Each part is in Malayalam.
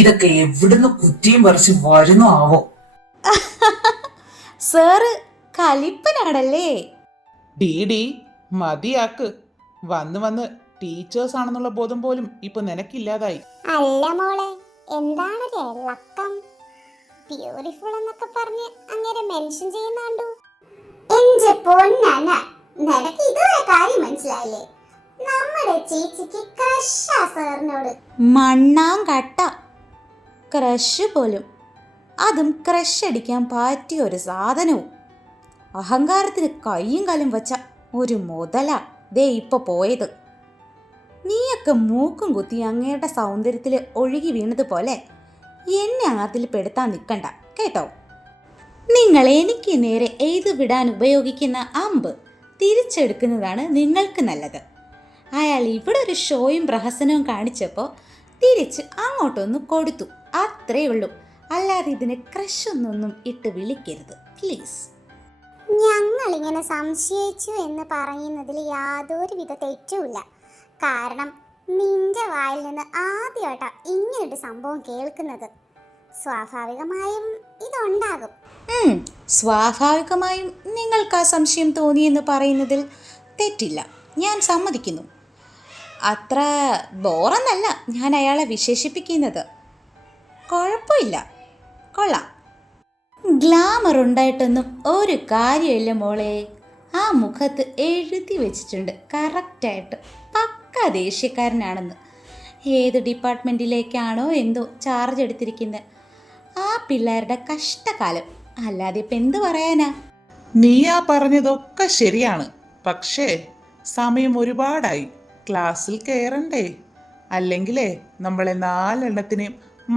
ഇതൊക്കെ എവിടുന്ന് കുറ്റിയും പറിച്ച് വരുന്നു ആവോ? സാറ് കലിപ്പനാണല്ലേ? ഡി മതിയാക്ക്. വന്ന് വന്ന് ടീച്ചേഴ്സ് ആണെന്നുള്ള ബോധം പോലും ഇപ്പൊ നിനക്കില്ലാതായി. അല്ല മോളെ, എന്താണൊരു ഇളക്കം? ബ്യൂട്ടിഫുൾ എന്നൊക്കെ പറഞ്ഞ് അങ്ങനെ മെൻഷൻ ചെയ്യുന്നുണ്ടു. എന്റെ പൊന്നന, നിനക്ക് ഇതുവരെ കാര്യം മനസ്സിലായില്ലേ? നമ്മുടെ ചേച്ചിക്ക് ക്രഷാ സാറിനോട്. മണ്ണാങ്കട്ട ക്രഷ് പോലും, അതും ക്രഷ് അടിക്കാൻ പറ്റിയ ഒരു സാധനവും. അഹങ്കാരത്തിന് കയ്യും കാലും വച്ച ഒരു മുതല ദേ ഇപ്പൊ പോയത്. നീയൊക്കെ മൂക്കും കുത്തി അങ്ങയുടെ സൗന്ദര്യത്തിൽ ഒഴുകി വീണതുപോലെ എന്നെ അതിൽ പെടുത്താൻ നിൽക്കണ്ട കേട്ടോ. നിങ്ങൾ എനിക്ക് നേരെ എയ്തു വിടാൻ ഉപയോഗിക്കുന്ന അമ്പ് തിരിച്ചെടുക്കുന്നതാണ് നിങ്ങൾക്ക് നല്ലത്. അയാൾ ഇവിടെ ഒരു ഷോയും പ്രഹസനവും കാണിച്ചപ്പോൾ തിരിച്ച് അങ്ങോട്ടൊന്ന് കൊടുത്തു, അത്രേ ഉള്ളൂ. അല്ലാതെ ഇതിന് ക്രഷൊന്നൊന്നും ഇട്ട് വിളിക്കരുത് പ്ലീസ്. ഞങ്ങളിങ്ങനെ സംശയിച്ചു എന്ന് പറയുന്നതിൽ യാതൊരുവിധ തെറ്റുമില്ല. കാരണം നിന്റെ വായിൽ നിന്ന് ആദ്യമായിട്ടാ ഇങ്ങനൊരു സംഭവം കേൾക്കുന്നത്. സ്വാഭാവികമായും ഇതുണ്ടാകും. സ്വാഭാവികമായും നിങ്ങൾക്ക് ആ സംശയം തോന്നിയെന്ന് പറയുന്നതിൽ തെറ്റില്ല, ഞാൻ സമ്മതിക്കുന്നു. അത്ര ബോറെന്നല്ല ഞാൻ അയാളെ വിശേഷിപ്പിക്കുന്നത്. കുഴപ്പമില്ല, കൊള്ളാം. ഗ്ലാമർ ഉണ്ടായിട്ടൊന്നും ഒരു കാര്യമില്ല മോളെ. ആ മുഖത്ത് എഴുതി വെച്ചിട്ടുണ്ട് കറക്റ്റായിട്ട് പക്ക ദേഷ്യക്കാരനാണെന്ന്. ഏത് ഡിപ്പാർട്ട്മെൻറ്റിലേക്കാണോ എന്തോ ചാർജ് എടുത്തിരിക്കുന്നത്. ആ പിള്ളേരുടെ കഷ്ടകാലം, അല്ലാതെ ഇപ്പം എന്ത് പറയാനാ? നീയാ പറഞ്ഞതൊക്കെ ശരിയാണ്. പക്ഷേ സമയം ഒരുപാടായി, ക്ലാസ്സിൽ കയറണ്ടേ? അല്ലെങ്കിലേ നമ്മളെ 4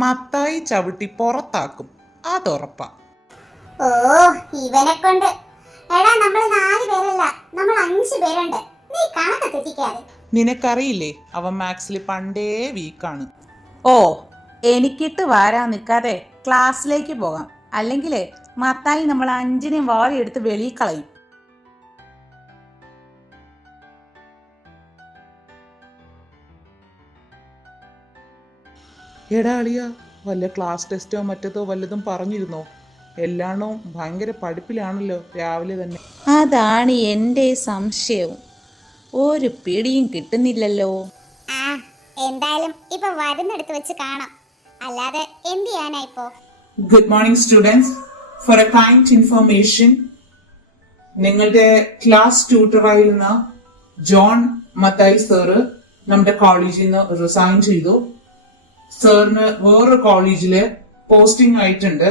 മത്തായി ചവിട്ടി പുറത്താക്കും, അതുറപ്പാ. ഓ, ഇവനെ കൊണ്ട്. എടാ, നമ്മൾ 4 പേരല്ല, നമ്മൾ 5 പേരുണ്ട്. നീ കണക്ക് തെറ്റിക്കാതെ. നിനക്കറിയില്ലേ, അവൻ മാത്സിൽ പണ്ടേ വീക്കാണ്. ഓ, എനിക്കിട്ട് വാരാൻ നിൽക്കാതെ ക്ലാസ്സിലേക്ക് പോകാം. അല്ലെങ്കിലേ മത്തായി നമ്മൾ 5 വാരി എടുത്ത് വെളിയിൽ കളയും. എടാ അളിയ, വല്ല ക്ലാസ് ടെസ്റ്റോ മറ്റതോ വല്ലതും പറഞ്ഞിരുന്നോ? എല്ലാണോ ഭയങ്കര പഠിപ്പിലാണല്ലോ രാവിലെ തന്നെ. അതാണ് എൻ്റെ സംശയവും. ഒരു പിടിയും കിട്ടുന്നില്ലല്ലോ. ആ, എന്തായാലും ഇപ്പൊ വരുന്നെടുത്ത് വെച്ച് കാണാം. അല്ലാതെ എന്ത് ചെയ്യാനാ ഇപ്പോ? Good morning students. For a kind information, നിങ്ങളുടെ ക്ലാസ് ട്യൂട്ടറായിരുന്ന ജോൺ മത്തായി സാറ് നമ്മുടെ കോളേജിൽ നിന്ന് റിസൈൻ ചെയ്തു. സാറിന് വേറൊരു കോളേജില് പോസ്റ്റിംഗ് ആയിട്ടുണ്ട്.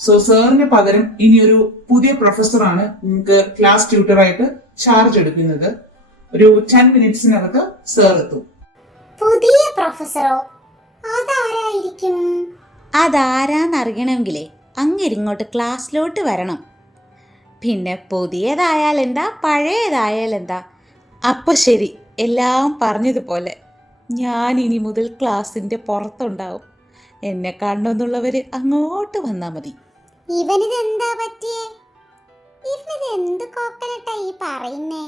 സോ സാറിന് പകരം ഇനിയൊരു പുതിയ പ്രൊഫസറാണ് നിങ്ങൾക്ക് ക്ലാസ് ട്യൂട്ടറായിട്ട് ചാർജ് എടുക്കുന്നത്. ഒരു 10 മിനിറ്റ്സിനകത്ത് സാർ എത്തും. പുതിയ പ്രൊഫസറോ? അതാരായിരിക്കും? അതാരാന്നറിയണമെങ്കിലേ അങ്ങേരിങ്ങോട്ട് ക്ലാസ്സിലോട്ട് വരണം. പിന്നെ പുതിയതായാലെന്താ പഴയതായാലെന്താ. അപ്പോൾ ശരി, എല്ലാം പറഞ്ഞതുപോലെ ഞാൻ ഇനി മുതൽ ക്ലാസ്സിൻ്റെ പുറത്തുണ്ടാവും. എന്നെ കാണണമെന്നുള്ളവർ അങ്ങോട്ട് വന്നാൽ മതി. ഇവനിതെന്താ പറ്റിയേ? ഇവനിത് എന്ത് കോക്കനട്ടാ ഈ പറയുന്നേ?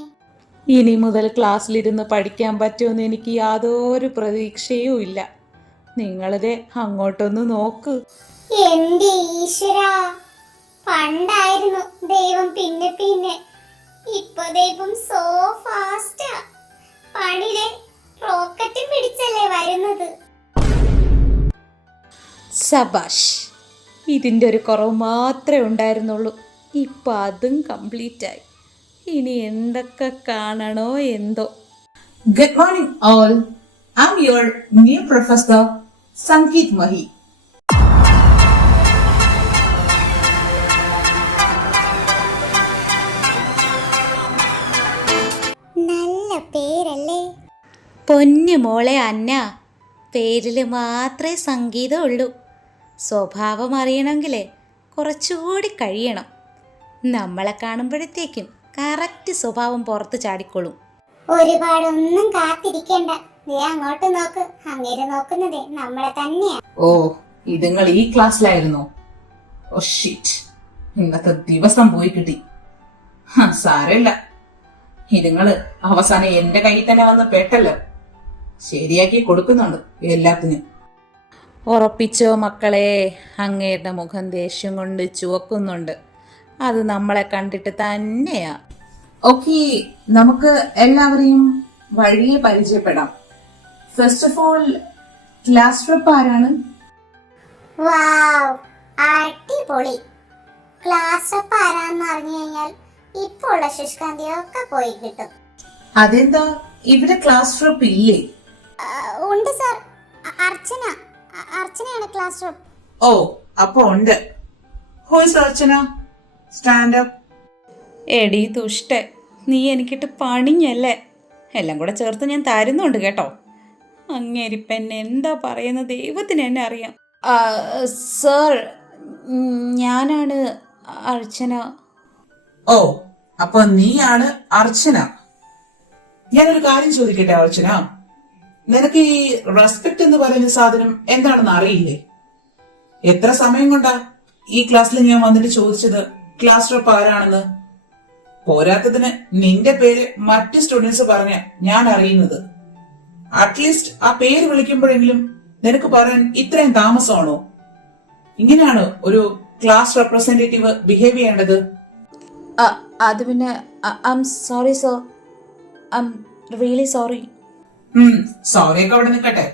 ഇനി മുതൽ ക്ലാസ്സിലിരുന്ന് പഠിക്കാൻ പറ്റുമെന്ന് എനിക്ക് യാതൊരു പ്രതീക്ഷയും ഇല്ല. നിങ്ങളിത് അങ്ങോട്ടൊന്ന് നോക്ക്. എന്റെ ഈശ്വരാ, പണ്ടായിരുന്നു ദൈവം പിന്നെ പിന്നെ, ഇപ്പൊ ദൈവം സോ ഫാസ്റ്റാ. പണിയിലെ റോക്കറ്റും പിടിച്ചല്ലേ വരുന്നത്. സബാഷ്, ഇതിൻ്റെ ഒരു കുറവ് മാത്രമേ ഉണ്ടായിരുന്നുള്ളൂ. ഇപ്പം അതും കംപ്ലീറ്റായി. ഇനി എന്തൊക്കെ കാണണോ എന്തോ. Good morning all. I'm your new professor, Sangeet Mahi. നല്ല പേരല്ലേ? പൊന്നു മോളെ അന്ന, പേരിൽ മാത്രമേ സംഗീതമുള്ളൂ. സ്വഭാവം അറിയണമെങ്കിലേ കുറച്ചുകൂടി കഴിയണം. നമ്മളെ കാണുമ്പോഴത്തേക്കും കറക്റ്റ് സ്വഭാവം പുറത്ത് ചാടിക്കോളും. ഒരുപാടൊന്നും കാത്തിരിക്കണ്ട. നീ അങ്ങോട്ട് നോക്ക്, അങ്ങേര് നോക്കുന്നതേ നമ്മളെ തന്നെയാ. ഓ, ഇതുങ്ങൾ ഈ ക്ലാസ്സിലായിരുന്നോ? ഓ ഷിറ്റ്, ഇന്നത്തെ ദിവസം പോയി കിട്ടി. സാരമില്ല, ഇതുങ്ങള് അവസാനം എന്റെ കയ്യിൽ തന്നെ വന്ന് പെട്ടല്ലോ. ശരിയാക്കി കൊടുക്കുന്നുണ്ട് എല്ലാത്തിനും. ഉറപ്പിച്ചോ മക്കളെ, അങ്ങേരുടെ മുഖം ദേഷ്യം കൊണ്ട് ചുവക്കുന്നുണ്ട്. അത് നമ്മളെ കണ്ടിട്ട് തന്നെയാ. ഓക്കെ, നമുക്ക് എല്ലാവരെയും വഴിയെ പരിചയപ്പെടാം. First of all, class rep ആരാണ്? വാവ്, അടിപൊളി. ക്ലാസ് റെപ്പ് ആരാന്ന് അറിഞ്ഞു കഴിഞ്ഞാൽ ഇപ്പോൾ ഉള്ള ശുഷ്കാന്തിയൊക്കെ പോയി കിട്ടും. അതെന്താ ഇവിടെ ക്ലാസ് റെപ്പ് ഇല്ലേ? ഉണ്ട് സാർ, അർച്ചനയാണ് ക്ലാസ് റെപ്പ്. ഓ, അപ്പൊ ഉണ്ട്. ഹോയ്സ് അർച്ചന, സ്റ്റാൻഡ് അപ്പ്. എടി ദുഷ്ടേ, നീ എനിക്കിട്ട് പണിഞ്ഞല്ലേ. എല്ലാം കൂടെ ചേർത്ത് ഞാൻ തരുന്നുണ്ട് കേട്ടോ. അങ്ങേരിപ്പം എന്നെ എന്താ പറയുന്നത് ദൈവത്തിന് എന്നെ അറിയാം. സർ, ഞാനാണ് അർച്ചന. ഓ, അപ്പൊ നീയാണ് അർച്ചന. ഞാനൊരു കാര്യം ചോദിക്കട്ടെ അർച്ചന, നിനക്ക് ഈ റെസ്പെക്ട് എന്ന് പറയുന്ന സാധനം എന്താണെന്ന് അറിയില്ലേ? എത്ര സമയം കൊണ്ടാ ഈ ക്ലാസ്സിൽ ഞാൻ വന്നിട്ട് ചോദിച്ചത് ക്ലാസ് റെപ്പ് ആരാണെന്ന്? പോരാത്തതിന് നിന്റെ പേര് മറ്റ് സ്റ്റുഡൻസ് പറഞ്ഞ ഞാൻ അറിയുന്നത്. അറ്റ്ലീസ്റ്റ് ആ പേര് വിളിക്കുമ്പോഴെങ്കിലും നിനക്ക് പറയാൻ ഇത്രയും താമസമാണോ? ഇങ്ങനെയാണോ ഒരു ക്ലാസ് റെപ്രസെന്റേറ്റീവ് ബിഹേവ് ചെയ്യേണ്ടത്? അത് പിന്നെ I am sorry sir, I am really sorry. Sorry ഒക്കെ അവിടെ നിൽക്കട്ടെ.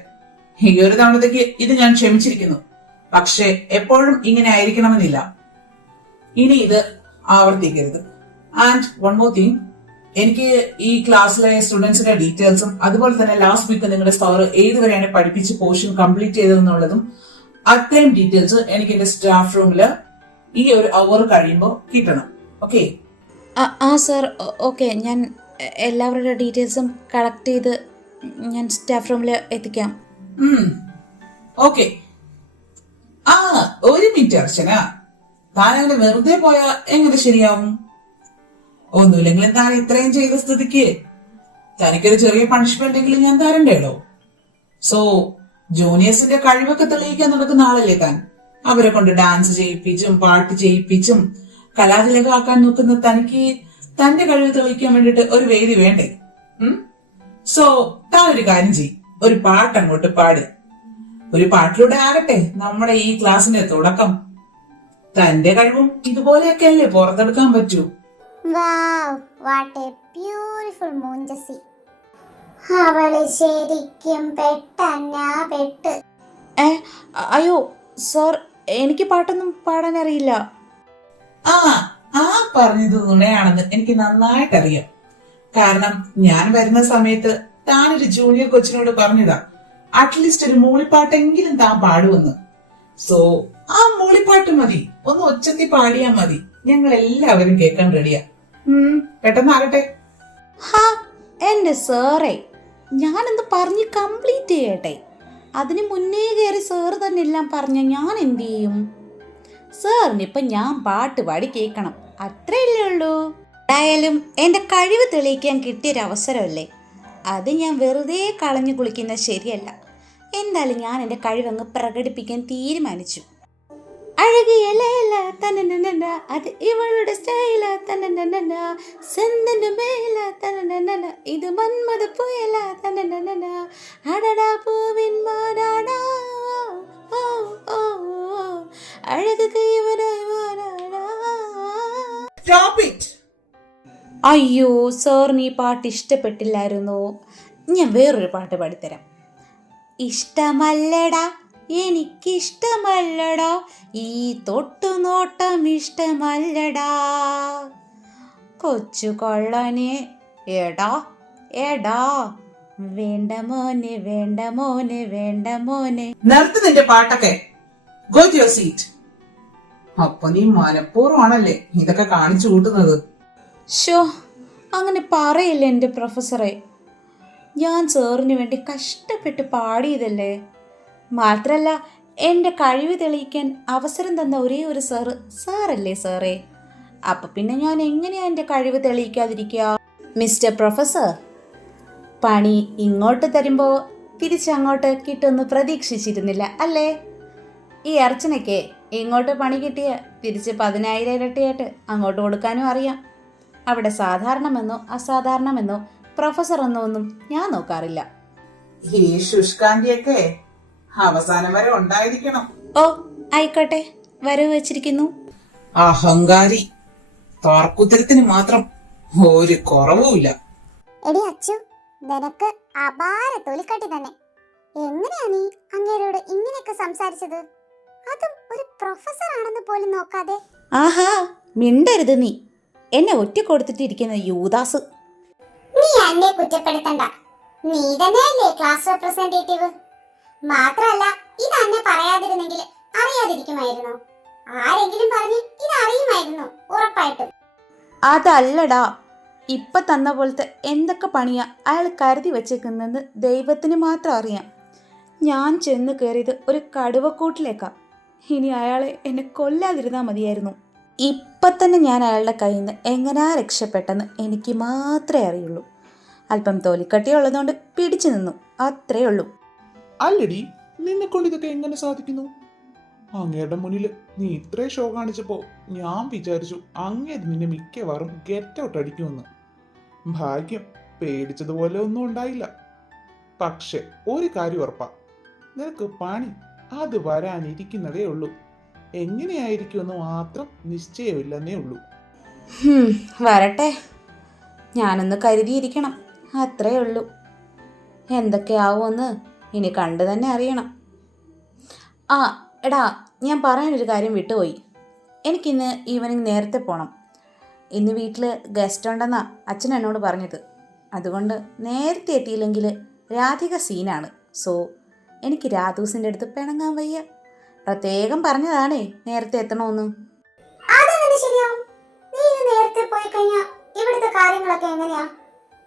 ഈ ഒരു തവണത്തേക്ക് ഇത് ഞാൻ ക്ഷമിച്ചിരിക്കുന്നു. പക്ഷെ എപ്പോഴും ഇങ്ങനെ ആയിരിക്കണമെന്നില്ല. ഇനി ഇത് ആവർത്തിക്കരുത്. ആൻഡ് വൺ മോർ തിങ്, എനിക്ക് ഈ ക്ലാസ്സിലെ സ്റ്റുഡൻസിന്റെ ഡീറ്റെയിൽസും അതുപോലെ തന്നെ ലാസ്റ്റ് വീക്ക് നിങ്ങളുടെ സാർ ഏതുവരെയാണ് പഠിപ്പിച്ച് പോർഷൻ കംപ്ലീറ്റ് ചെയ്തതെന്നുള്ളതും അത്രയും ഡീറ്റെയിൽസ് എനിക്ക് എന്റെ സ്റ്റാഫ് റൂമില് ഈ ഒരു അവർ കഴിയുമ്പോൾ കിട്ടണം. ഓക്കെ? ആ സർ, ഓക്കെ. ഞാൻ എല്ലാവരുടെ ഡീറ്റെയിൽസും കളക്ട് ചെയ്ത് ഞാൻ സ്റ്റാഫ് റൂമിൽ എത്തിക്കാം. ഓക്കെ. ആ, ഒരു മിനിറ്റ് അർച്ചന, താനങ്ങനെ വെറുതെ പോയാ എങ്ങനെ ശരിയാവും? ഒന്നുമില്ലെങ്കിലും താൻ ഇത്രയും ചെയ്ത സ്ഥിതിക്ക് തനിക്കൊരു ചെറിയ പണിഷ്മെന്റ് എങ്കിലും ഞാൻ തരണ്ടേടോ. സോ ജൂനിയേഴ്സിന്റെ കഴിവൊക്കെ തെളിയിക്കാൻ നടക്കുന്ന ആളല്ലേ താൻ. അവരെ കൊണ്ട് ഡാൻസ് ചെയ്യിപ്പിച്ചും പാട്ട് ചെയ്യിപ്പിച്ചും കലാതിലകമാക്കാൻ നോക്കുന്ന തനിക്ക് തന്റെ കഴിവ് തെളിയിക്കാൻ വേണ്ടിട്ട് ഒരു വേദി വേണ്ടേ? സോ താൻ ഒരു കാര്യം ചെയ്യ്, ഒരു പാട്ട് അങ്ങോട്ട് പാട്. ഒരു പാട്ടിലൂടെ ആകട്ടെ നമ്മുടെ ഈ ക്ലാസ്സിന്റെ തുടക്കം. തന്റെ കഴിവും ഇതുപോലെയൊക്കെ അല്ലേ പുറത്തെടുക്കാൻ പറ്റൂ. വാവ്, വാട്ട് എ ബ്യൂട്ടിഫുൾ മൂഞ്ചസി. അവള് ശരിക്കും പെട്ട്. അയ്യോ സർ, എനിക്ക് പാട്ടൊന്നും പാടാൻ അറിയില്ല. ആ പറഞ്ഞത് നുണയാണെന്ന് എനിക്ക് നന്നായിട്ടറിയാം. കാരണം ഞാൻ വരുന്ന സമയത്ത് താനൊരു ജൂനിയർ കൊച്ചിനോട് പറഞ്ഞതാ അറ്റ്ലീസ്റ്റ് ഒരു മൂളിപ്പാട്ടെങ്കിലും താൻ പാടുമെന്ന്. സോ ആ മൂളിപ്പാട്ട് മതി, ഒന്ന് ഒച്ചത്തി പാടിയാ മതി. ഞങ്ങൾ എല്ലാവരും കേൾക്കാൻ റെഡിയാ. പെട്ടെന്നാകട്ടെ. എന്റെ സാറേ, ഞാനെന്ത് പറഞ്ഞ് കംപ്ലീറ്റ് ചെയ്യട്ടെ? അതിന് മുന്നേ കയറി സാർ തന്നെ എല്ലാം പറഞ്ഞ ഞാൻ എന്ത് ചെയ്യും? സാറിനിപ്പം ഞാൻ പാട്ട് പാടി കേൾക്കണം, അത്രയല്ലേ ഉള്ളൂ. എന്തായാലും എൻ്റെ കഴിവ് തെളിയിക്കാൻ കിട്ടിയൊരവസരമല്ലേ, അത് ഞാൻ വെറുതെ കളഞ്ഞു കുളിക്കുന്നത് ശരിയല്ല. എന്തായാലും ഞാൻ എൻ്റെ കഴിവങ്ങ് പ്രകടിപ്പിക്കാൻ തീരുമാനിച്ചു. അഴകിയല്ല തന്നന, അത് ഇവളുടെ സ്റ്റൈല തന്നന, സെന്തന്റെ മേല തന്നന, ഇത് മന്മത പുയല തന്നന, അടടാ പൂവിൻ മാനാടാ, ഓ ഓ അഴക് കൈവനായി മാനാടാ. അയ്യോ സാറിന് ഈ പാട്ട് ഇഷ്ടപ്പെട്ടില്ലായിരുന്നോ? ഞാൻ വേറൊരു പാട്ട് പാടിത്തരാം. ഇഷ്ടമല്ലടാ, എനിക്കിഷ്ടമല്ലടാ, ഈ തൊട്ടുനോട്ടം ഇഷ്ടമല്ലടാ, കൊച്ചു കൊള്ളനെ എടാ എടാ, വേണ്ട മോനെ വേണ്ട മോനെ വേണ്ട മോനെ. നിർത്ത് നിന്റെ പാട്ടൊക്കെ. Go to your seat. അപ്പൊ നീ മനഃപൂർവ്വമാണല്ലേ ഇതൊക്കെ കാണിച്ചു കൂട്ടുന്നത്? ഷോ, അങ്ങനെ പറയില്ല എൻ്റെ പ്രൊഫസറെ. ഞാൻ സാറിന് വേണ്ടി കഷ്ടപ്പെട്ട് പാടിയതല്ലേ. മാത്രല്ല എൻ്റെ കഴിവ് തെളിയിക്കാൻ അവസരം തന്ന ഒരേ ഒരു സാറല്ലേ സാറേ. അപ്പം പിന്നെ ഞാൻ എങ്ങനെയാ എൻ്റെ കഴിവ് തെളിയിക്കാതിരിക്കുക? മിസ്റ്റർ പ്രൊഫസർ, പണി ഇങ്ങോട്ട് തരുമ്പോൾ തിരിച്ചങ്ങോട്ട് കിട്ടുമെന്ന് പ്രതീക്ഷിച്ചിരുന്നില്ല അല്ലേ? ഈ അർച്ചനയ്ക്ക് ഇങ്ങോട്ട് പണി കിട്ടിയ തിരിച്ച് 10,000 ഇരട്ടിയായിട്ട് അങ്ങോട്ട് കൊടുക്കാനും അറിയാം. അവിടെ സാധാരണമെന്നോ അസാധാരണമെന്നോ പ്രൊഫസർ എന്നോ ഒന്നും ഞാൻ നോക്കാറില്ല. ഈ ശുഷ്കാന്തിയൊക്കെ അവസാനം വരെ ഉണ്ടായിരിക്കണം. ഓ ആയിക്കോട്ടെ, വരവ് വെച്ചിരിക്കുന്നു. അഹങ്കാരി, തർക്കുത്തരത്തിന് മാത്രം ഒരു കുറവുമില്ല. എടി അച്ചു, നിനക്ക് അപാര തൊലിക്കട്ടി തന്നെ. എങ്ങനെയാ നീ അങ്ങേരോട് ഇങ്ങനെയൊക്കെ സംസാരിച്ചത്? അതും ഒരു പ്രൊഫസർ ആണെന്ന് പോലും നോക്കാതെ. ആഹാ, മിണ്ടരുത് നീ. എന്നെ ഒറ്റ കൊടുത്തിട്ടിരിക്കുന്ന യൂദാസ്. നീ എന്നെ കുറ്റപ്പെടുത്തണ്ട. നീ തന്നെയല്ലേ ക്ലാസ് റെപ്രസെന്റേറ്റീവ്. മാത്രല്ല, ഇത് അന്നെ പറയാതിരുന്നെങ്കിൽ അറിയാതിരിക്കുമായിരുന്നു. ആരെങ്കിലും പറഞ്ഞ് ഇത് അറിയുമായിരുന്നു ഉറപ്പായിട്ടും. അതല്ലടാ, ഇപ്പൊ തന്ന പോലത്തെ എന്തൊക്കെ പണിയാ അയാൾ കരുതി വെച്ചേക്കുന്നെന്ന് ദൈവത്തിന് മാത്രം അറിയാം. ഞാൻ ചെന്ന് കയറിയത് ഒരു കടുവക്കൂട്ടിലേക്കാ. ഇനി അയാളെ എന്നെ കൊല്ലാതിരുന്നാൽ മതിയായിരുന്നു. ഇപ്പം തന്നെ ഞാൻ അയാളുടെ കയ്യിൽ നിന്ന് എങ്ങനെയാ രക്ഷപ്പെട്ടെന്ന് എനിക്ക് മാത്രമേ അറിയുള്ളൂ. അല്പം തൊലിക്കട്ടി ഉള്ളതുകൊണ്ട് പിടിച്ചു നിന്നു, അത്രേ ഉള്ളൂ. അല്ലടി, നിന്നെ കൊണ്ട് ഇതൊക്കെ എങ്ങനെ സാധിക്കുന്നു? അങ്ങയുടെ മുന്നിൽ നീ ഇത്രയും ഷോ കാണിച്ചപ്പോ ഞാൻ വിചാരിച്ചു അങ്ങേര് നിന്നെ മിക്കവാറും ഗെറ്റ് ഔട്ട് അടിക്കുമെന്ന്. ഭാഗ്യം, പേടിച്ചതുപോലെ ഒന്നും ഉണ്ടായില്ല. പക്ഷെ ഒരു കാര്യം ഉറപ്പാ, നിനക്ക് പണി അത് വരാനിരിക്കുന്നതേ ഉള്ളൂ. എങ്ങനെയായിരിക്കുമെന്ന് മാത്രം നിശ്ചയമില്ലെന്നേ ഉള്ളൂ. വരട്ടെ, ഞാനൊന്ന് കരുതിയിരിക്കണം, അത്രേ ഉള്ളൂ. എന്തൊക്കെയാവുമെന്ന് ഇനി കണ്ടു തന്നെ അറിയണം. ആ എടാ, ഞാൻ പറയാനൊരു കാര്യം വിട്ടുപോയി. എനിക്കിന്ന് ഈവനിങ് നേരത്തെ പോകണം. ഇന്ന് വീട്ടിൽ ഗസ്റ്റ് ഉണ്ടെന്നാ അച്ഛൻ എന്നോട് പറഞ്ഞത്. അതുകൊണ്ട് നേരത്തെ എത്തിയില്ലെങ്കിൽ രാധിക സീനാണ്. സോ എനിക്ക് രാധൂസിൻ്റെ അടുത്ത് പിണങ്ങാൻ വയ്യ. പ്രത്യേകം പറഞ്ഞതാണേ നേരത്തെ എത്തണമെന്ന്. അതെങ്ങനെ ശരിയാവും? നീ ഇന്ന് നേരത്തെ പോയി കഴിഞ്ഞാ ഇവിടുത്തെ കാര്യങ്ങളൊക്കെ എങ്ങനെയാ?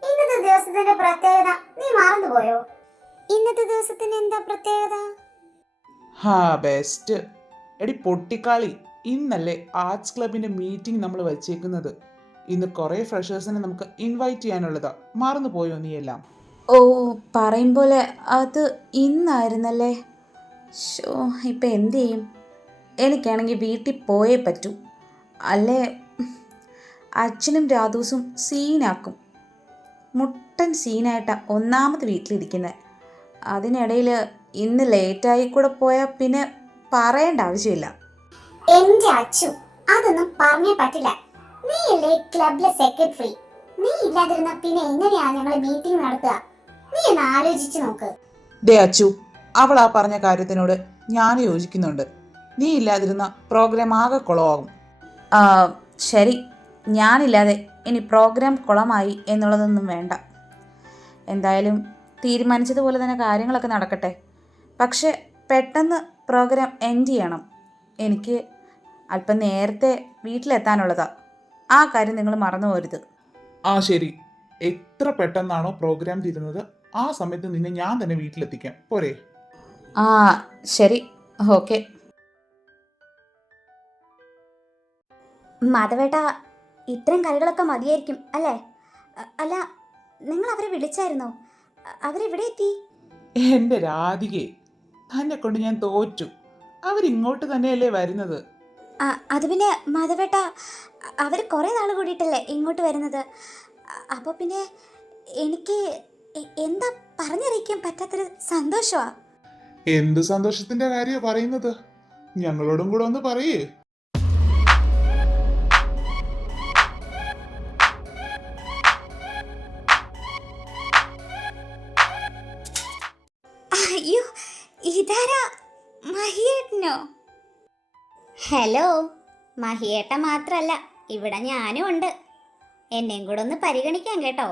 ഇന്നത്തെ ദിവസത്തിന്റെ പ്രത്യേകത നീ മറന്നുപോയോ? ഇന്നത്തെ ദിവസത്തിന് എന്താ പ്രത്യേകത? ഹാ ബെസ്റ്റ്. എടി പൊട്ടിക്കാളി, ഇന്നല്ലേ ആർട്സ് ക്ലബിന്റെ മീറ്റിംഗ് നമ്മൾ വച്ചേക്കുന്നത്. ഇന്ന് കുറെ ഫ്രഷേഴ്സിനെ നമുക്ക് ഇൻവൈറ്റ് ചെയ്യാനുള്ളതാ. മറന്നു പോയോ നീ എല്ലാം? ഓ, പറയും പോലെ അത് ഇന്നായിരുന്നല്ലേ. ഷോ, ഇപ്പം എന്തു ചെയ്യും? എനിക്കാണെങ്കിൽ വീട്ടിൽ പോയേ പറ്റൂ. അല്ലേ അച്ഛനും രാധൂസും സീനാക്കും. മുട്ടൻ സീനായിട്ടാണ് ഒന്നാമത് വീട്ടിലിരിക്കുന്നത്. അതിനിടയിൽ ഇന്ന് ലേറ്റായി കൂടെ പോയാൽ പിന്നെ പറയേണ്ട ആവശ്യമില്ല. എന്റെ അച്ചു, അതൊന്നും പറഞ്ഞേ പറ്റില്ല. നീയല്ലേ ക്ലബിലെ സെക്രട്ടറി. നീ ഇല്ലാതിരുന്ന പിന്നെ എങ്ങനെയാ ഞങ്ങള് മീറ്റിംഗ് നടത്തുക? നീ ഒന്ന് ആലോചിച്ചു നോക്ക്. ദേ അച്ചു, അവൾ ആ പറഞ്ഞ കാര്യത്തിനോട് ഞാൻ യോജിക്കുന്നുണ്ട്. നീ ഇല്ലാതിരുന്ന പ്രോഗ്രാം ആകെ കുളമാകും. ശരി, ഞാനില്ലാതെ ഇനി പ്രോഗ്രാം കുളമായി എന്നുള്ളതൊന്നും വേണ്ട. എന്തായാലും തീരുമാനിച്ചതുപോലെ തന്നെ കാര്യങ്ങളൊക്കെ നടക്കട്ടെ. പക്ഷെ പെട്ടെന്ന് പ്രോഗ്രാം എൻഡ് ചെയ്യണം. എനിക്ക് അല്പം നേരത്തെ വീട്ടിലെത്താനുള്ളതാ. ആ കാര്യം നിങ്ങൾ മറന്നു പോരുത്. ആ ശരി, എത്ര പെട്ടെന്നാണോ പ്രോഗ്രാം തീരുന്നത് ആ സമയത്ത് നിന്നെ ഞാൻ തന്നെ വീട്ടിലെത്തിക്കാം, പോരെ? ആ ശരി, ഓക്കെ. മാധവേട്ട, ഇത്രയും കറികളൊക്കെ മതിയായിരിക്കും അല്ലേ? അല്ല, നിങ്ങൾ അവരെ വിളിച്ചായിരുന്നോ? അവരെവിടെ എത്തി? എന്റെ രാധികയെ, തന്നെ കൊണ്ട് ഞാൻ തോറ്റു. അവരിങ്ങോട്ട് തന്നെയല്ലേ വരുന്നത്. അത് പിന്നെ മാധവേട്ട, അവർ കുറേ നാൾ കൂടിയിട്ടല്ലേ ഇങ്ങോട്ട് വരുന്നത്. അപ്പോൾ പിന്നെ എനിക്ക് എന്താ പറഞ്ഞറിയിക്കാൻ പറ്റാത്തൊരു സന്തോഷമാണ്. എന്ത് സന്തോഷത്തിന്റെ കാര്യമാണ് പറയുന്നത്? ഞങ്ങളോടും കൂടെ ഒന്ന് പറയേ. അയ്യോ, ഇതാരാ? മഹിയേട്ടനോ? ഹലോ, മഹിയേട്ട മാത്രല്ല, ഇവിടെ ഞാനും ഉണ്ട്. എന്നെയും കൂടെ ഒന്ന് പരിഗണിക്കാം കേട്ടോ.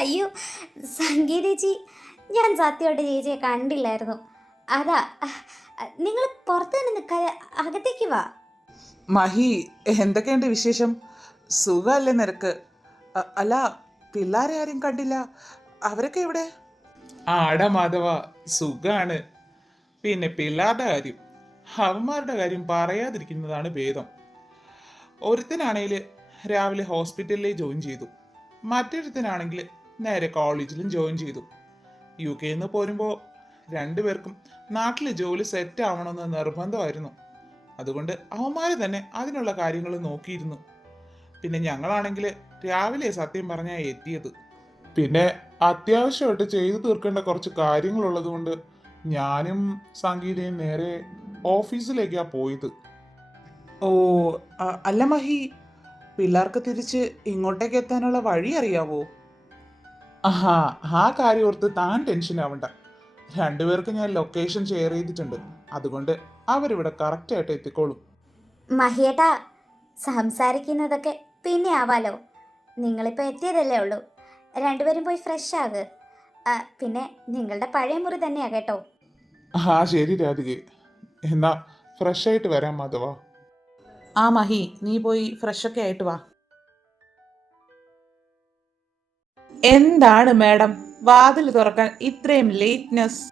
അയ്യോ സംഗീതേച്ചി, ഞാൻ സത്യമായിട്ട് ചേച്ചിയെ കണ്ടില്ലായിരുന്നു. അതാ, നിങ്ങൾ പുറത്ത് തന്നെ നിൽക്കാതെ അകത്തേക്ക് വാ. മഹി, എന്തൊക്കെയുണ്ട് വിശേഷം? സുഖമല്ലേ നിനക്ക്? അല്ല, പിള്ളേരെ ആരും കണ്ടില്ല. അവരൊക്കെ എവിടെ? ആടാ മാധവ, സുഖാണ്. പിന്നെ പിള്ളേരുടെ കാര്യം, അവന്മാരുടെ കാര്യം പറയാതിരിക്കുന്നതാണ് ഭേദം. ഒരുത്തനാണെങ്കിൽ രാവിലെ ഹോസ്പിറ്റലിൽ ജോയിൻ ചെയ്തു, മറ്റൊരുത്തനാണെങ്കിൽ നേരെ കോളേജിലും ജോയിൻ ചെയ്തു. UK നിന്ന് പോരുമ്പോൾ രണ്ടുപേർക്കും നാട്ടിൽ ജോലി സെറ്റ് ആവണമെന്ന് നിർബന്ധമായിരുന്നു. അതുകൊണ്ട് അവന്മാര് തന്നെ അതിനുള്ള കാര്യങ്ങൾ നോക്കിയിരുന്നു. പിന്നെ ഞങ്ങളാണെങ്കിൽ രാവിലെ സത്യം പറഞ്ഞാൽ എത്തിയത്. പിന്നെ അത്യാവശ്യമായിട്ട് ചെയ്തു തീർക്കേണ്ട കുറച്ച് കാര്യങ്ങളുള്ളത് കൊണ്ട് ഞാനും സംഗീതയും നേരെ ഓഫീസിലേക്കാ പോയത്. ഓ, അല്ല മഹി, പിള്ളേർക്ക് തിരിച്ച് ഇങ്ങോട്ടേക്ക് എത്താനുള്ള വഴി അറിയാവോ? ആഹാ, ആ കാര്യം ഓർത്ത് താൻ ടെൻഷൻ ആവണ്ട. രണ്ടുപേർക്ക് ഞാൻ ലൊക്കേഷൻ ഷെയർ ചെയ്തിട്ടുണ്ട്. അതുകൊണ്ട് അവരിവിടെ കറക്റ്റായിട്ട് എത്തിക്കോളും. മഹിയേട്ടാ, സംസാരിക്കുന്നതൊക്കെ പിന്നെ ആവാലോ. നിങ്ങളിപ്പോൾ എത്തിയതല്ലേ ഉള്ളൂ. രണ്ടുപേരും പോയി ഫ്രഷ് ആക്. പിന്നെ നിങ്ങളുടെ പഴയ മുറി തന്നെയാ കേട്ടോ. ആ ശരി രാധികെ, എന്നാ ഫ്രഷ് ആയിട്ട് വരാം മാധവ. ആ മഹി, നീ പോയി ഫ്രഷൊക്കെ ആയിട്ട് വാ. എന്താണ് മാഡം വാതിൽ തുറക്കാൻ ഇത്രയും ലേറ്റ്നെസ്?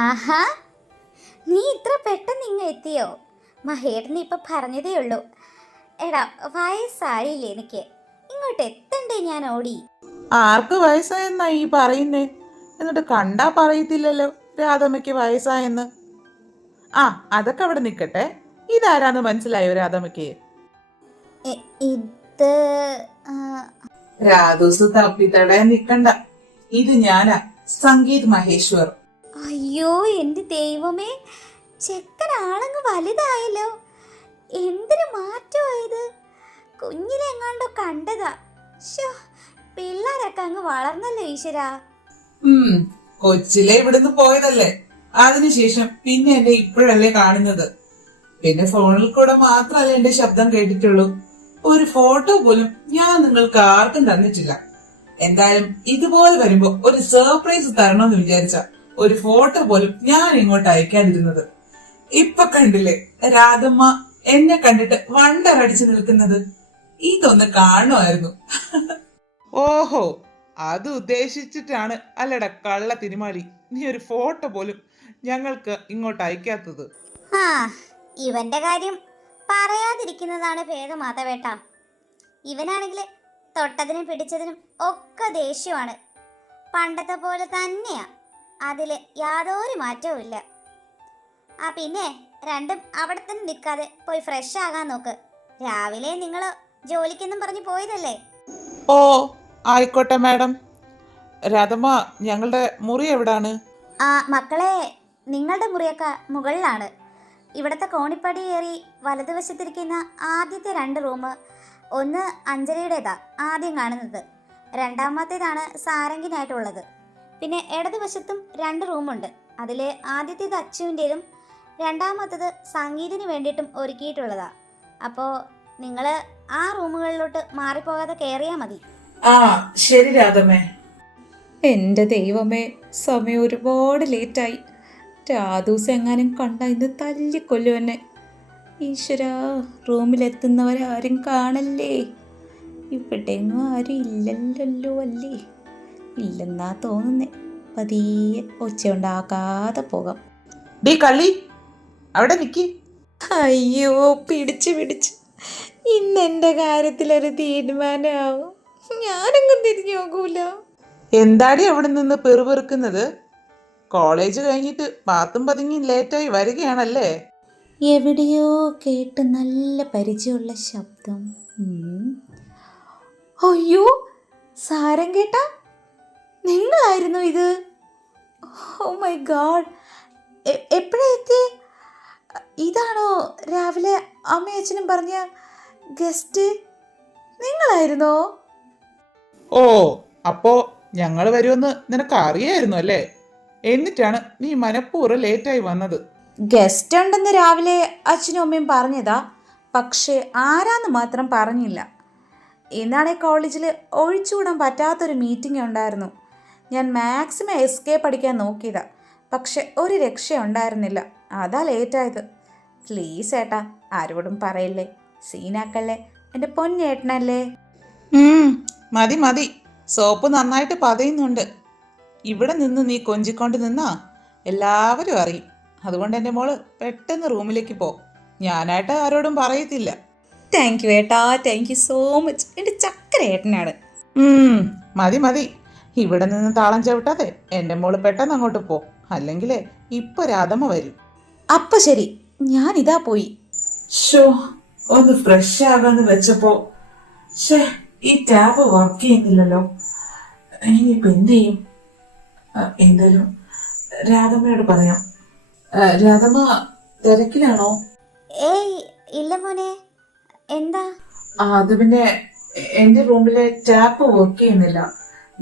ആഹാ, നീ ഇത്ര പെട്ടെന്ന് ഇങ്ങ് എത്തിയോ? മഹേട്ടന് ഇപ്പൊ പറഞ്ഞതേ ഉള്ളൂ. എടാ, വയസ്സായില്ലേ എനിക്ക്, ഇങ്ങോട്ട് എത്തണ്ടേ ഞാൻ ഓടി. ആർക്ക് വയസ്സായെന്നാ ഈ പറയുന്നേ? എന്നിട്ട് കണ്ടാ പറയത്തില്ലല്ലോ രാധമ്മയ്ക്ക് വയസ്സായെന്ന്. ആ, അതൊക്കെ അവിടെ നിൽക്കട്ടെ. ഇതാരാന്ന് മനസ്സിലായോ രാധമ്മയ്ക്ക്? ഇത് രാധൂസ് തപ്പിത്തടയാൻ നിക്കണ്ട. ഇത് ഞാനാ, സംഗീത് മഹേശ്വർ. അയ്യോ എൻ്റെ ദൈവമേ, ചെക്കൻ ആളങ്ങ് വലുതായല്ലോ. എന്തൊരു മാറ്റമായത്. കുഞ്ഞിലെങ്ങാണ്ടോ കണ്ടതാ. ശോ, പിള്ളേരൊക്കെ അങ്ങ് വളർന്നല്ലോ ഈശ്വരാ. കൊച്ചിലെ ഇവിടുന്ന് പോയതല്ലേ, അതിനുശേഷം പിന്നെ എന്നെ ഇപ്പോഴല്ലേ കാണുന്നത്. പിന്നെ ഫോണിൽ കൂടെ മാത്രമല്ല എന്റെ ശബ്ദം കേട്ടിട്ടുള്ളൂ. ഒരു ഫോട്ടോ പോലും ഞാൻ നിങ്ങൾക്ക് ആർക്കും തന്നിട്ടില്ല. എന്തായാലും ഇതുപോലെ വരുമ്പോ ഒരു സർപ്രൈസ് തരണമെന്ന് വിചാരിച്ച ഒരു ഫോട്ടോ പോലും ഞാൻ ഇങ്ങോട്ട് അയക്കാതിരുന്നത്. ഇപ്പൊ കണ്ടില്ലേ രാധമ്മ എന്നെ കണ്ടിട്ട് വണ്ടറടിച്ചു നിൽക്കുന്നത്? ഇതൊന്ന് കാണുമായിരുന്നു. ഓഹോ, അത് ഉദ്ദേശിച്ചിട്ടാണ് അല്ലട കള്ള തിരുമാലി നീ ഒരു ഫോട്ടോ പോലും ഞങ്ങൾക്ക് ഇങ്ങോട്ട് അയക്കാത്തത്. ആ, ഇവന്റെ കാര്യം പറയാതിരിക്കുന്നതാണ് ഭേദം മാധവേട്ട. ഇവനാണെങ്കിൽ തൊട്ടതിനും പിടിച്ചതിനും ഒക്കെ ദേഷ്യമാണ്. പണ്ടത്തെ പോലെ തന്നെയാ, അതിൽ യാതൊരു മാറ്റവും ഇല്ല. പിന്നെ രണ്ടും അവിടെ തന്നെ നിൽക്കാതെ പോയി ഫ്രഷ് ആകാൻ നോക്ക്. രാവിലെ നിങ്ങൾ ജോലിക്കെന്നും പറഞ്ഞ് പോയതല്ലേ. ഓ ആയിക്കോട്ടെ മാഡം. രാധമ്മ, ഞങ്ങളുടെ മുറി എവിടാണ്? മക്കളെ, നിങ്ങളുടെ മുറിയൊക്കെ മുകളിലാണ്. ഇവിടുത്തെ കോണിപ്പടി കയറി വലതുവശത്തിരിക്കുന്ന ആദ്യത്തെ 2 റൂം, ഒന്ന് അഞ്ജലിയുടേതാ ആദ്യം കാണുന്നത്. രണ്ടാമത്തേതാണ് സാരംഗിനായിട്ടുള്ളത്. പിന്നെ ഇടതുവശത്തും 2 റൂമുണ്ട്. അതിൽ ആദ്യത്തേത് അച്ചുവിൻ്റെതും രണ്ടാമത്തേത് സംഗീതിന് വേണ്ടിയിട്ടും ഒരുക്കിയിട്ടുള്ളതാ. അപ്പോൾ നിങ്ങൾ ആ റൂമുകളിലോട്ട് മാറിപ്പോകാതെ കയറിയാൽ മതി. ആ ശരി രാധമ്മേ. എൻ്റെ ദൈവമേ, സമയം ഒരുപാട് ലേറ്റായി. രാധൂസ് എങ്ങാനും കണ്ട ഇന്ന് തല്ലിക്കൊല്ലു എന്നെ. ഈശ്വരാ, റൂമിലെത്തുന്നവരാരും കാണല്ലേ. ഇവിടെങ്ങും ആരും ഇല്ലല്ലോ അല്ലേ? ഇല്ലെന്നാ തോന്നുന്നേ. പതിയെ ഒച്ച ഉണ്ടാക്കാതെ പോകാം. ഡീ കള്ളി, അവിടെ നിക്കി. അയ്യോ, പിടിച്ച് ഇന്നെൻ്റെ കാര്യത്തിലൊരു തീരുമാനമാവും. ഞാനെങ്ങും തിരിഞ്ഞു നോക്കൂല. എന്താടി അവിടെ നിന്ന് പെറുപെറുക്കുന്നത്? കോളേജ് കഴിഞ്ഞിട്ട് പാത്തും പതുങ്ങി ലേറ്റായി വരികയാണല്ലേ? എവിടെയോ കേട്ട് നല്ല പരിചയമുള്ള ശബ്ദം. അയ്യോ, സാരം കേട്ടാ, നിങ്ങളായിരുന്നു ഇത്? ഓ മൈ ഗാഡ്, എപ്പോഴാ എത്തി? ഇതാണോ രാവിലെ അമ്മയച്ഛനും പറഞ്ഞ ഗസ്റ്റ്? നിങ്ങളായിരുന്നോ? ഓ, അപ്പോ ഞങ്ങൾ വരുമെന്ന് നിനക്ക് അറിയായിരുന്നു അല്ലേ? എന്നിട്ടാണ് നീ മനഃപൂർവ്വം ലേറ്റായി വന്നത്. ഗസ്റ്റ് ഉണ്ടെന്ന് രാവിലെ അച്ഛനും അമ്മയും പറഞ്ഞതാ, പക്ഷേ ആരാന്ന് മാത്രം പറഞ്ഞില്ല. ഇന്നാണെ കോളേജിൽ ഒഴിച്ചുകൂടാൻ പറ്റാത്തൊരു മീറ്റിംഗ് ഉണ്ടായിരുന്നു. ഞാൻ മാക്സിമം എസ്കേപ്പ് അടിക്കാൻ നോക്കിയതാ, പക്ഷെ ഒരു രക്ഷയുണ്ടായിരുന്നില്ല. അതാ ലേറ്റായത്. പ്ലീസ് ഏട്ടാ, ആരോടും പറയില്ലേ, സീനാക്കല്ലേ, എൻ്റെ പൊന്നേട്ടനല്ലേ. മതി, സോപ്പ് നന്നായിട്ട് പതയുന്നുണ്ട്. ഇവിടെ നിന്ന് നീ കൊഞ്ചിക്കൊണ്ട് നിന്നാ എല്ലാവരും അറിയും. അതുകൊണ്ട് എൻ്റെ മോള് പെട്ടെന്ന് റൂമിലേക്ക് പോ. ഞാനായിട്ട് ആരോടും പറയത്തില്ല. താങ്ക് യു ഏട്ടാ, താങ്ക് യു സോ മച്ച്. എൻ്റെ ചക്കര ഏട്ടനാണ്. മതി മതി, ഇവിടെ നിന്ന് താളം ചവിട്ടാതെ എൻ്റെ മോള് പെട്ടെന്ന് അങ്ങോട്ട് പോ. അല്ലെങ്കിൽ ഇപ്പൊ രാധമ്മ വരും. അപ്പൊ ശരി, ഞാനിതാ പോയി. ഷോ, ഒന്ന് ഫ്രഷ് ആകാന്ന് വെച്ചപ്പോ ഈ ടാബ് വർക്ക് ചെയ്യുന്നില്ലല്ലോ. ഇനിയിപ്പോ എന്ത് ചെയ്യും? എന്തായാലും രാധമ്മയോട് പറയാം. രാധമ്മ തിരക്കിലാണോ? ഏയ് ഇല്ല മോനെ, എന്താ? അത് പിന്നെ എന്റെ റൂമിലെ ടാപ്പ് വർക്ക് ചെയ്യുന്നില്ല.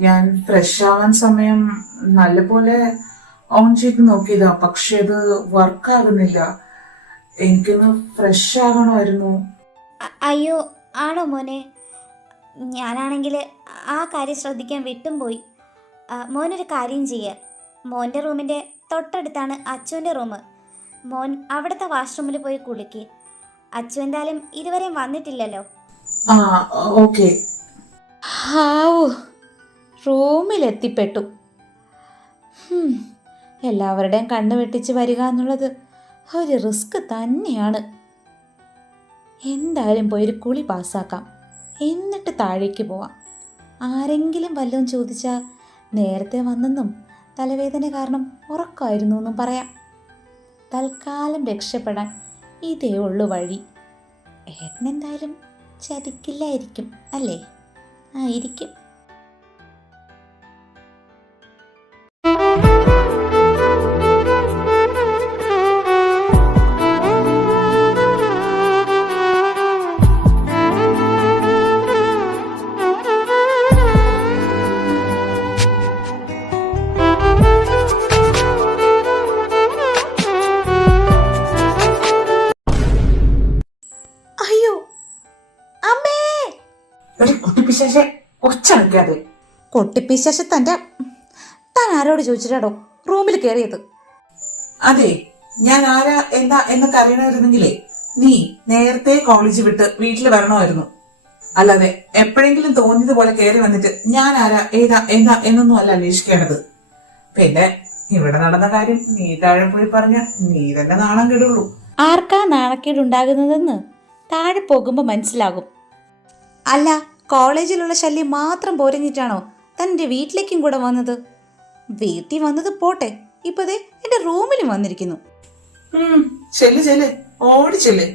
ഞാൻ ഫ്രഷ് ആവാൻ സമയം നല്ലപോലെ ഓൺ ചെയ്ത് നോക്കിയതാ, പക്ഷെ അത് വർക്ക് ആകുന്നില്ല. എനിക്കൊന്ന് ഫ്രഷ് ആകണമായിരുന്നു. അയ്യോ ആണോ മോനെ? ഞാനാണെങ്കിൽ ആ കാര്യം ശ്രദ്ധിക്കാൻ വിട്ടും പോയി. മോനൊരു കാര്യം ചെയ്യുക, മോൻ്റെ റൂമിൻ്റെ തൊട്ടടുത്താണ് അച്ചുവിൻ്റെ റൂം. മോൻ അവിടുത്തെ വാഷ്റൂമിൽ പോയി കുളിക്ക്. അച്ചു എന്തായാലും ഇതുവരെയും വന്നിട്ടില്ലല്ലോ. ഓക്കെ. ഹാവൂ, റൂമിലെത്തിപ്പെട്ടു. എല്ലാവരുടെയും കണ്ണ് വെട്ടിച്ച് വരിക എന്നുള്ളത് ഒരു റിസ്ക് തന്നെയാണ്. എന്തായാലും പോയൊരു കുളി പാസ്സാക്കാം, എന്നിട്ട് താഴേക്ക് പോവാം. ആരെങ്കിലും വല്ലതും ചോദിച്ചാൽ നേരത്തെ വന്നെന്നും തലവേദന കാരണം ഉറക്കമായിരുന്നു എന്നും പറയാം. തൽക്കാലം രക്ഷപ്പെടാൻ ഇതേ ഉള്ളു വഴി. ഏട്ടനെന്തായാലും ചതിക്കില്ലായിരിക്കും അല്ലേ? ആയിരിക്കും. അയ്യോ അമ്മേ! കുട്ടിപ്പിശാശെ, ഒച്ചടക്കാതെ. കൊട്ടിപ്പിശാശ താൻ ആരോട് ചോദിച്ചിട്ടാടോ റൂമിൽ കയറിയത്? അതെ, ഞാൻ ആരാ എന്താ എന്നൊക്കെ അറിയണമായിരുന്നെങ്കിലേ നീ നേരത്തെ കോളേജ് വിട്ട് വീട്ടിൽ വരണമായിരുന്നു. അല്ലാതെ എപ്പോഴെങ്കിലും തോന്നിയതുപോലെ കയറി വന്നിട്ട് ഞാൻ ആരാ ഏതാ എന്താ എന്നൊന്നും അല്ല അന്വേഷിക്കേണ്ടത്. പിന്നെ ഇവിടെ നടന്ന കാര്യം നീ താഴെ പോയി പറഞ്ഞ നീ തന്നെ നാണം കെടുള്ളൂ. ആർക്കാ നാണക്കേടുണ്ടാകുന്നതെന്ന് താഴെ പോകുമ്പോൾ മനസ്സിലാകും. അല്ല, കോളേജിലുള്ള ശല്യം മാത്രം പോരഞ്ഞിട്ടാണോ തൻ്റെ വീട്ടിലേക്കും കൂടെ വന്നത്? വീട്ടിൽ വന്നത് പോട്ടെ, ഇപ്പൊ ദേ എൻ്റെ റൂമിലും വന്നിരിക്കുന്നു. ചെല്ല് ഓടിച്ചെല്ല്.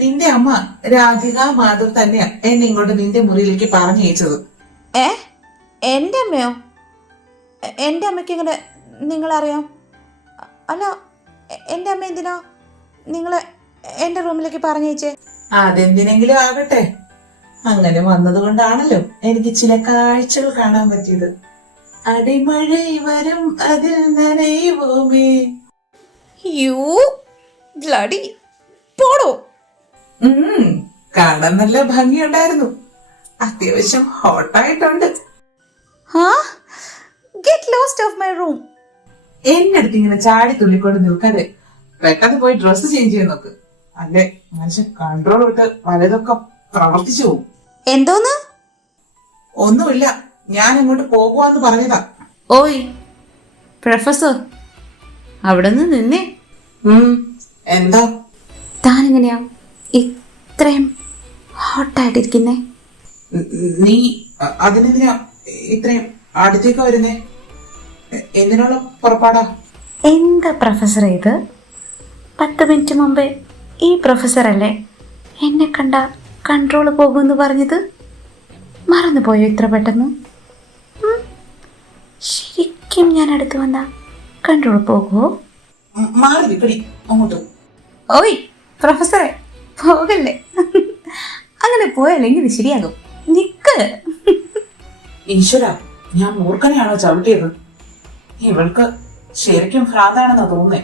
നിന്റെ അമ്മ രാധിക മാധവ് തന്നെയാ എന്നെ ഇങ്ങോട്ട് നിന്റെ മുറിയിലേക്ക് പറഞ്ഞയച്ചത്. എൻ്റെ അമ്മയോ? എൻ്റെ അമ്മയ്ക്ക് എങ്ങനെ നിങ്ങളറിയാം? അല്ല, എൻ്റെ അമ്മ എന്തിനാ നിങ്ങളെ എൻ്റെ റൂമിലേക്ക് പറഞ്ഞയച്ചേ? അതെന്തിനെങ്കിലും ആകട്ടെ, അങ്ങനെ വന്നതുകൊണ്ടാണല്ലോ എനിക്ക് ചില കാഴ്ചകൾ കാണാൻ പറ്റിയത്. അടിമഴ വരും അതിൽ നനയുമേ. യൂ ബ്ലഡി പോടോ. കാണാൻ നല്ല ഭംഗിയുണ്ടായിരുന്നു, അത്യാവശ്യം ഹോട്ടായിട്ടുണ്ട്. Get lost of my room. എന്റെ അടുത്ത് ഇങ്ങനെ ചാടി തുള്ളിക്കൊണ്ട് നിൽക്കാതെ പെട്ടെന്ന് പോയി ഡ്രസ്സ് ചേഞ്ച് ചെയ്ത് നോക്ക്. അല്ലെ മനുഷ്യൻ കൺട്രോൾ വിട്ട് വലതൊക്കെ പ്രവർത്തിച്ചു പോകും. എന്തോന്ന്? ഒന്നുമില്ല, ഞാൻ അങ്ങോട്ട് പോകുവാന്ന് പറഞ്ഞതാ. ഓയ് പ്രൊഫസർ, അവിടെ നിന്നേ. എന്താ താനെങ്ങനെയാ ഇത്രയും ഹോട്ടായിട്ടിരിക്കുന്നേ? നീ അതിനെന്തിനാ ഇത്രയും അടുത്തേക്ക് വരുന്നേ? എന്തിനുള്ള പുറപ്പാടാ? എന്താ പ്രൊഫസർ ഇത്? 10 മിനിറ്റ് മുമ്പേ ഈ പ്രൊഫസർ അല്ലേ എന്നെ കണ്ട കൺട്രോൾ പോകുമെന്ന് പറഞ്ഞത്? മറന്നുപോയോ ഇത്ര പെട്ടെന്ന്? ശരിക്കും ഞാൻ അടുത്ത് വന്ന കൺട്രോൾ പോകുമോ? മാറി നിൽക്കടി അങ്ങോട്ട്. ഓയ് പ്രൊഫസറെ, പോകല്ലേ. അങ്ങനെ പോയാലെങ്കിൽ ശരിയാകും. നിക്ക്. ഈശ്വര, ഞാൻ മൂർഖനെയാണോ ചവിട്ടിയത്? ഇവൾക്ക് ശരിക്കും ഭ്രാന്താണെന്നാ തോന്നുന്നേ.